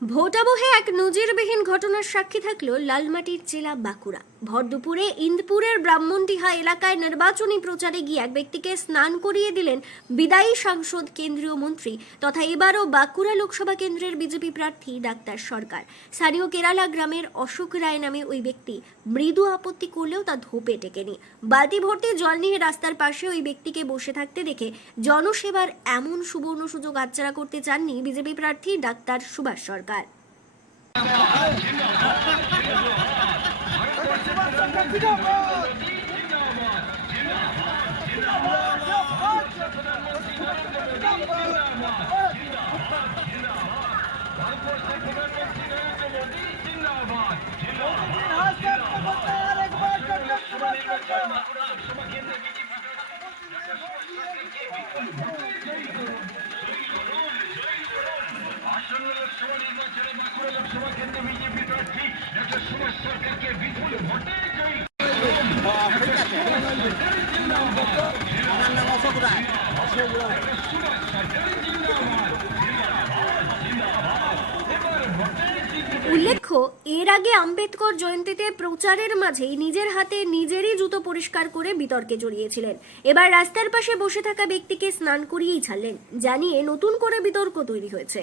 ভোটাবহে এক নজিরবিহীন ঘটনার সাক্ষী থাকল লালমাটির জেলা বাঁকুড়া। ভর দুপুরে ইন্দপুরের ব্রাহ্মণডিহা এলাকায় নির্বাচনী প্রচারে গিয়ে এক ব্যক্তিকে স্নান করিয়ে দিলেন বিদায়ী সাংসদ কেন্দ্রীয় মন্ত্রী তথা এবারও বাঁকুড়া লোকসভা কেন্দ্রের বিজেপি প্রার্থী ডাক্তার সরকার। স্থানীয় কেরালা গ্রামের অশোক রায় নামে ওই ব্যক্তি মৃদু আপত্তি করলেও তা ধোপে টেকেনি। বালতি ভর্তি জল নিয়ে রাস্তার পাশে ওই ব্যক্তিকে বসে থাকতে দেখে জনসেবার এমন সুবর্ণ সুযোগ হাতছাড়া করতে চাননি বিজেপি প্রার্থী ডাক্তার সুভাষ সরকার। संघात Thank you. উল্লেখ্য, এর আগে আম্বেদকর জয়ন্তীতে প্রচারের মাঝেই নিজের হাতে নিজেরই জুতো পরিষ্কার করে বিতর্কে জড়িয়েছিলেন। এবার রাস্তার পাশে বসে থাকা ব্যক্তিকে স্নান করিয়েই ছাড়লেন। জানিয়ে নতুন করে বিতর্ক তৈরি হয়েছে।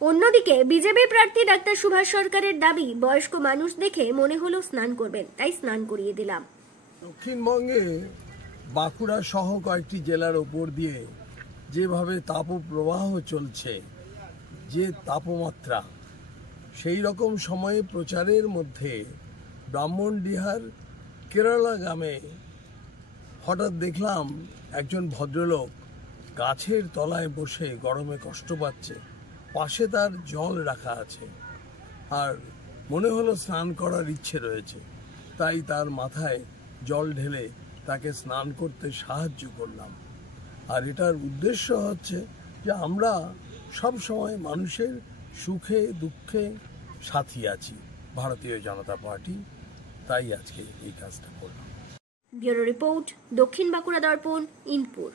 অন্যদিকে বিজেপি প্রার্থী ডাক্তার সুভাষ সরকারের দাবি বয়স্ক মানুষ দেখে মনে হলো স্নান করবেন তাই স্নান করিয়ে দিলাম। দক্ষিণবঙ্গে বাঁকুড়া সহ কয়েকটি জেলার ওপর দিয়ে যেভাবে তাপপ্রবাহ চলছে যে তাপমাত্রা সেই রকম সময়ে প্রচারের মধ্যে ব্রাহ্মণডিহার কেরালা গ্রামে হঠাৎ দেখলাম একজন ভদ্রলোক গাছের তলায় বসে গরমে কষ্ট পাচ্ছে। পাশে তার জল রাখা আছে। আর মনে হলো স্নান করার ইচ্ছে রয়েছে। তাই তার মাথায় জল ঢেলে তাকে স্নান করতে সাহায্য করলাম। আর এটার উদ্দেশ্য হচ্ছে যে আমরা সব সময় মানুষের সুখে, দুঃখে সাথী আছি। ভারতীয় জনতা পার্টি। তাই আজকে এই কাজটা করলাম। ব্যুরো রিপোর্ট দক্ষিণ বাঁকুড়া দর্পণ ইনপুর।